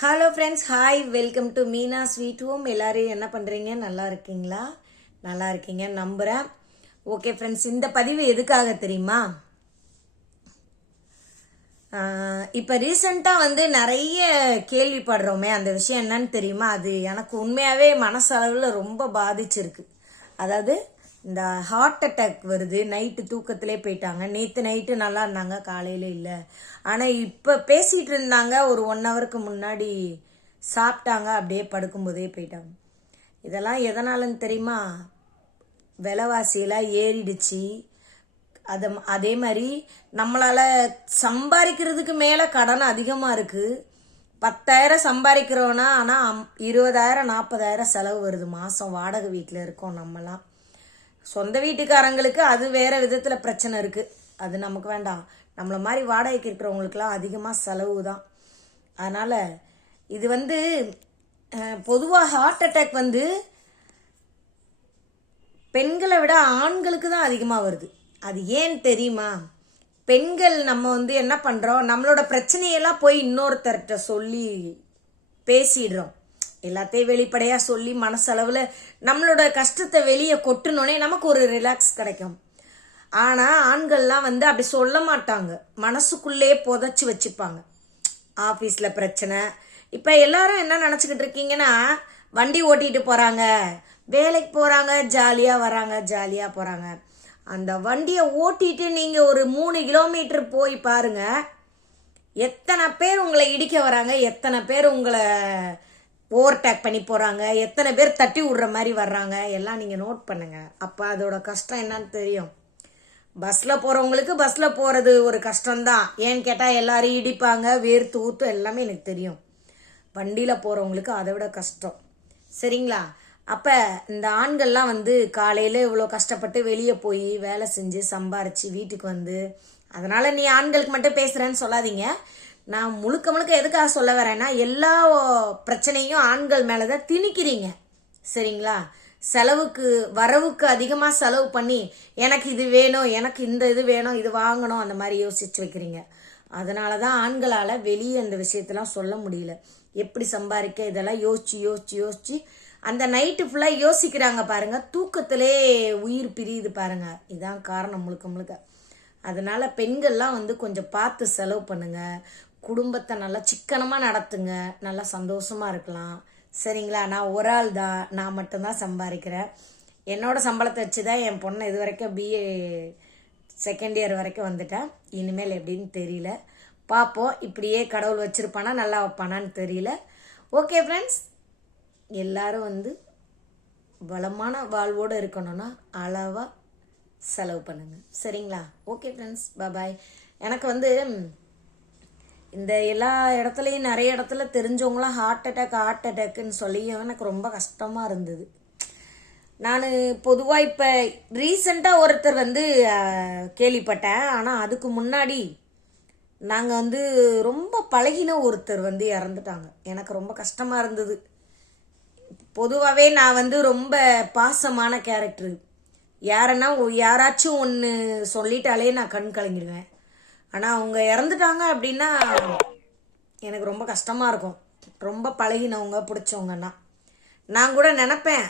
Hello friends, hi, welcome to Meena sweet home. எல்லாரும் என்ன பண்ணுறீங்க? நல்லா இருக்கீங்களா? நல்லா இருக்கீங்க நம்புகிறேன். ஓகே ஃப்ரெண்ட்ஸ், இந்த பதிவு எதுக்காக தெரியுமா? இப்போ ரீசெண்டாக நிறைய கேள்விப்படுறோமே, அந்த விஷயம் என்னன்னு தெரியுமா? அது எனக்கு உண்மையாகவே மனசளவில் ரொம்ப பாதிச்சிருக்கு. அதாவது இந்த ஹார்ட் அட்டாக் வருது, நைட்டு தூக்கத்திலே போயிட்டாங்க. நேற்று நைட்டு நல்லா இருந்தாங்க, காலையில் இல்லை. ஆனால் இப்போ பேசிகிட்டு இருந்தாங்க, ஒரு 1 ஹவருக்கு முன்னாடி சாப்பிட்டாங்க, அப்படியே படுக்கும்போதே போயிட்டாங்க. இதெல்லாம் எதனாலன்னு தெரியுமா? விலைவாசியெல்லாம் ஏறிடுச்சு. அதே மாதிரி நம்மளால் சம்பாதிக்கிறதுக்கு மேலே கடன் அதிகமாக இருக்குது. 10,000 சம்பாதிக்கிறோன்னா, ஆனால் 20,000 40,000 செலவு வருது மாதம். வாடகை வீட்டில் இருக்கோம் நம்மலாம். சொந்த வீட்டுக்காரங்களுக்கு அது வேற விதத்தில் பிரச்சனை இருக்குது, அது நமக்கு வேண்டாம். நம்மளை மாதிரி வாடகைக்கு இருக்கிறவங்களுக்குலாம் அதிகமாக செலவு தான். அதனால் இது பொதுவாக ஹார்ட் அட்டாக் பெண்களை விட ஆண்களுக்கு தான் அதிகமாக வருது. அது ஏன் தெரியுமா? பெண்கள் நம்ம என்ன பண்ணுறோம், நம்மளோட பிரச்சனையெல்லாம் போய் இன்னொருத்தர்கிட்ட சொல்லி பேசிடுறோம். எல்லாத்தையும் வெளிப்படையாக சொல்லி மனசளவில் நம்மளோட கஷ்டத்தை வெளியே கொட்டினோடனே நமக்கு ஒரு ரிலாக்ஸ் கிடைக்கும். ஆனால் ஆண்கள்லாம் அப்படி சொல்ல மாட்டாங்க, மனசுக்குள்ளே புதைச்சி வச்சுப்பாங்க. ஆஃபீஸில் பிரச்சனை. இப்போ எல்லாரும் என்ன நினச்சிக்கிட்டு இருக்கீங்கன்னா, வண்டி ஓட்டிகிட்டு போகிறாங்க, வேலைக்கு போகிறாங்க, ஜாலியாக வராங்க, ஜாலியாக போகிறாங்க. அந்த வண்டியை ஓட்டிட்டு நீங்கள் ஒரு 3 கிலோமீட்டர் போய் பாருங்க, எத்தனை பேர் உங்களை இடிக்க வராங்க, எத்தனை பேர் உங்களை ஓவர்டேக் பண்ணி போகிறாங்க, எத்தனை பேர் தட்டி விடுற மாதிரி வர்றாங்க, எல்லாம் நீங்கள் நோட் பண்ணுங்க. அப்போ அதோட கஷ்டம் என்னன்னு தெரியும். பஸ்ஸில் போகிறவங்களுக்கு பஸ்ஸில் போகிறது ஒரு கஷ்டம்தான். ஏன்னு கேட்டால் எல்லாரும் இடிப்பாங்க, வேர்த்து ஊத்து, எல்லாமே எனக்கு தெரியும். வண்டியில் போகிறவங்களுக்கு அதை விட கஷ்டம். சரிங்களா? அப்போ இந்த ஆண்கள்லாம் காலையில் இவ்வளோ கஷ்டப்பட்டு வெளியே போய் வேலை செஞ்சு சம்பாரித்து வீட்டுக்கு அதனால் நீ ஆண்களுக்கு மட்டும் பேசுகிறேன்னு சொல்லாதீங்க. நான் முழுக்க முழுக்க எதுக்காக சொல்ல வரேன்னா, எல்லா பிரச்சனையும் ஆண்கள் மேலே தான் திணிக்கிறீங்க. சரிங்களா? வரவுக்கு அதிகமாக செலவு பண்ணி எனக்கு இது வேணும், எனக்கு இந்த இது வேணும், இது வாங்கணும், அந்த மாதிரி யோசிச்சு வைக்கிறீங்க. அதனால தான் ஆண்களால் வெளியே அந்த விஷயத்தெல்லாம் சொல்ல முடியல. எப்படி சம்பாதிக்க, இதெல்லாம் யோசிச்சு அந்த நைட்டு ஃபுல்லாக யோசிக்கிறாங்க பாருங்க, தூக்கத்திலே உயிர் பிரியுது பாருங்க. இதுதான் காரணம் முழுக்க முழுக்க. அதனால பெண்கள்லாம் கொஞ்சம் பார்த்து செலவு பண்ணுங்க, குடும்பத்தை நல்லா சிக்கனமாக நடத்துங்க, நல்லா சந்தோஷமாக இருக்கலாம். சரிங்களா? நான் ஒரு ஆள் தான், நான் மட்டும்தான் சம்பாதிக்கிறேன். என்னோட சம்பளத்தை வச்சு தான் என் பொண்ணை இது வரைக்கும் BA செகண்ட் இயர் வரைக்கும் வந்துட்டேன். இனிமேல் எப்படின்னு தெரியல, பார்ப்போம். இப்படியே கடவுள் வச்சுருப்பானா, நல்லா வைப்பானான்னு தெரியல. ஓகே ஃப்ரெண்ட்ஸ், எல்லாரும் வளமான வாழ்வோடு இருக்கணும்னா அளவாக செலவு பண்ணுங்க. சரிங்களா? ஓகே ஃப்ரெண்ட்ஸ், பாய். எனக்கு இந்த எல்லா இடத்துலையும் நிறைய இடத்துல தெரிஞ்சவங்களாம் ஹார்ட் அட்டாக்னு சொல்லியும் எனக்கு ரொம்ப கஷ்டமாக இருந்தது. நான் பொதுவாக இப்போ ரீசண்டாக ஒருத்தர் கேள்விப்பட்டேன். ஆனால் அதுக்கு முன்னாடி நாங்கள் ரொம்ப பழகின ஒருத்தர் இறந்துட்டாங்க. எனக்கு ரொம்ப கஷ்டமாக இருந்தது. பொதுவாகவே நான் ரொம்ப பாசமான கேரக்டரு. யாராச்சும் ஒன்று சொல்லிட்டாலே நான் கண் கலங்கிடுவேன். ஆனால் அவங்க இறந்துட்டாங்க அப்படின்னா எனக்கு ரொம்ப கஷ்டமாக இருக்கும். ரொம்ப பழகினவங்க, பிடிச்சவங்கன்னா நான் கூட நினப்பேன்,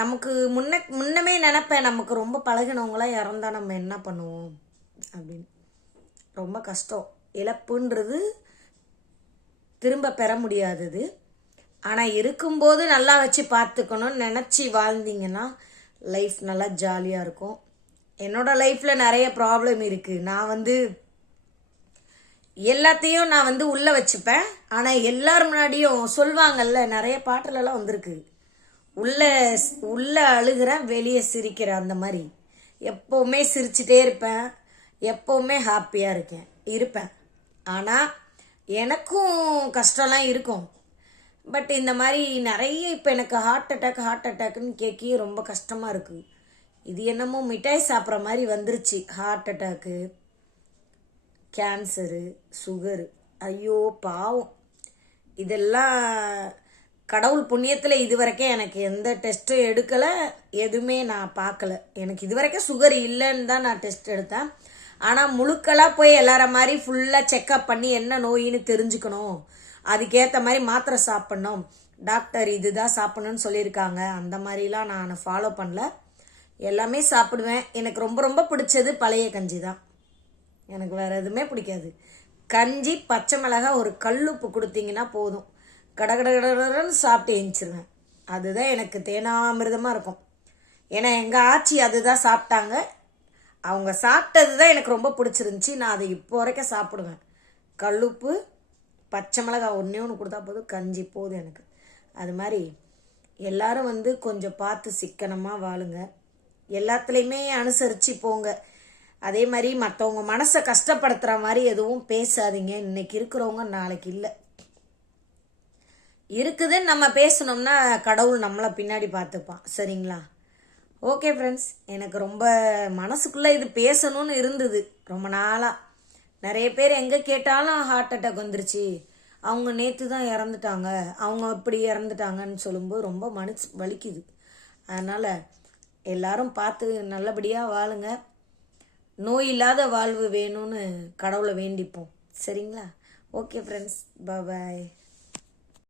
நமக்கு முன்னமே நினப்பேன், நமக்கு ரொம்ப பழகினவங்களாம் இறந்தா நம்ம என்ன பண்ணுவோம் அப்படின்னு. ரொம்ப கஷ்டம். இழப்புன்றது திரும்ப பெற முடியாதது. ஆனால் இருக்கும்போது நல்லா வச்சு பார்த்துக்கணும்னு நினச்சி வாழ்ந்தீங்கன்னா லைஃப் நல்லா ஜாலியாக இருக்கும். என்னோட லைஃப்பில் நிறைய ப்ராப்ளம் இருக்குது. நான் எல்லாத்தையும் நான் உள்ளே வச்சுப்பேன். ஆனால் எல்லார் முன்னாடியும் சொல்லுவாங்கல்ல, நிறைய பாட்டுலலாம் வந்திருக்கு, உள்ளே அழுகிறேன், வெளியே சிரிக்கிறேன். அந்த மாதிரி எப்போவுமே சிரிச்சிட்டே இருப்பேன், எப்போவுமே ஹாப்பியாக இருப்பேன். ஆனால் எனக்கும் கஷ்டம்லாம் இருக்கும். பட் இந்த மாதிரி நிறைய இப்போ எனக்கு ஹார்ட் அட்டாக்னு கேட்க ரொம்ப கஷ்டமாக இருக்குது. இது என்னமோ மிட்டாய் சாப்பிட்ற மாதிரி வந்துருச்சு. ஹார்ட் அட்டாக்கு, கேன்சரு, சுகரு, ஐயோ பாவம். இதெல்லாம் கடவுள் புண்ணியத்தில் இது வரைக்கும் எனக்கு எந்த டெஸ்ட்டும் எடுக்கலை, எதுவுமே நான் பார்க்கல. எனக்கு இது வரைக்கும் சுகர் இல்லைன்னு தான் நான் டெஸ்ட் எடுத்தேன். ஆனால் முழுக்களாக போய் எல்லார மாதிரி ஃபுல்லாக செக்கப் பண்ணி என்ன நோயின்னு தெரிஞ்சுக்கணும் அதுக்கேற்ற மாதிரி மாத்திரை சாப்பிட்ணும், டாக்டர் இதுதான் சாப்பிட்ணுன்னு சொல்லியிருக்காங்க, அந்த மாதிரிலாம் நான் ஃபாலோ பண்ணல. எல்லாமே சாப்பிடுவேன். எனக்கு ரொம்ப ரொம்ப பிடிச்சது பழைய கஞ்சி தான். எனக்கு வேறு எதுவுமே பிடிக்காது. கஞ்சி, பச்சை மிளகாய், ஒரு கல்லுப்பு கொடுத்தீங்கன்னா போதும், கடகடன்னு சாப்பிட்டு எழுந்திருவேன். அதுதான் எனக்கு தேனாமிர்தமாக இருக்கும். ஏன்னா எங்கள் ஆச்சி அதுதான் சாப்பிட்டாங்க. அவங்க சாப்பிட்டது தான் எனக்கு ரொம்ப பிடிச்சிருந்துச்சி. நான் அதை இப்போ வரைக்கும் சாப்பிடுவேன். கல்லுப்பு, பச்சை மிளகாய் ஒன்றே ஒன்று கொடுத்தா போதும், கஞ்சி போதும் எனக்கு. அது மாதிரி எல்லாரும் வந்து கொஞ்சம் பார்த்து சிக்கனமாக வாழுங்க, எல்லாத்துலேயுமே அனுசரித்து போங்க. அதே மாதிரி மற்றவங்க மனசை கஷ்டப்படுத்துகிற மாதிரி எதுவும் பேசாதீங்க. இன்னைக்கு இருக்கிறவங்க நாளைக்கு இல்லை. இருக்குதுன்னு நம்ம பேசணும்னா கடவுள் நம்மளை பின்னாடி பார்த்துப்பான். சரிங்களா? ஓகே ஃப்ரெண்ட்ஸ், எனக்கு ரொம்ப மனசுக்குள்ளே இது பேசணும்னு இருந்தது ரொம்ப நாளாக. நிறைய பேர் எங்கே கேட்டாலும் ஹார்ட் அட்டாக் வந்துருச்சு, அவங்க நேற்று தான் இறந்துட்டாங்க, அவங்க இப்படி இறந்துட்டாங்கன்னு சொல்லும்போது ரொம்ப மனசு வலிக்குது. அதனால் எல்லாரும் பார்த்து நல்லபடியாக வாழுங்க. நோய் இல்லாத வாழ்வு வேணும்னு கடவுளை வேண்டிப்போம். சரிங்களா? ஓகே ஃப்ரெண்ட்ஸ், பாய்.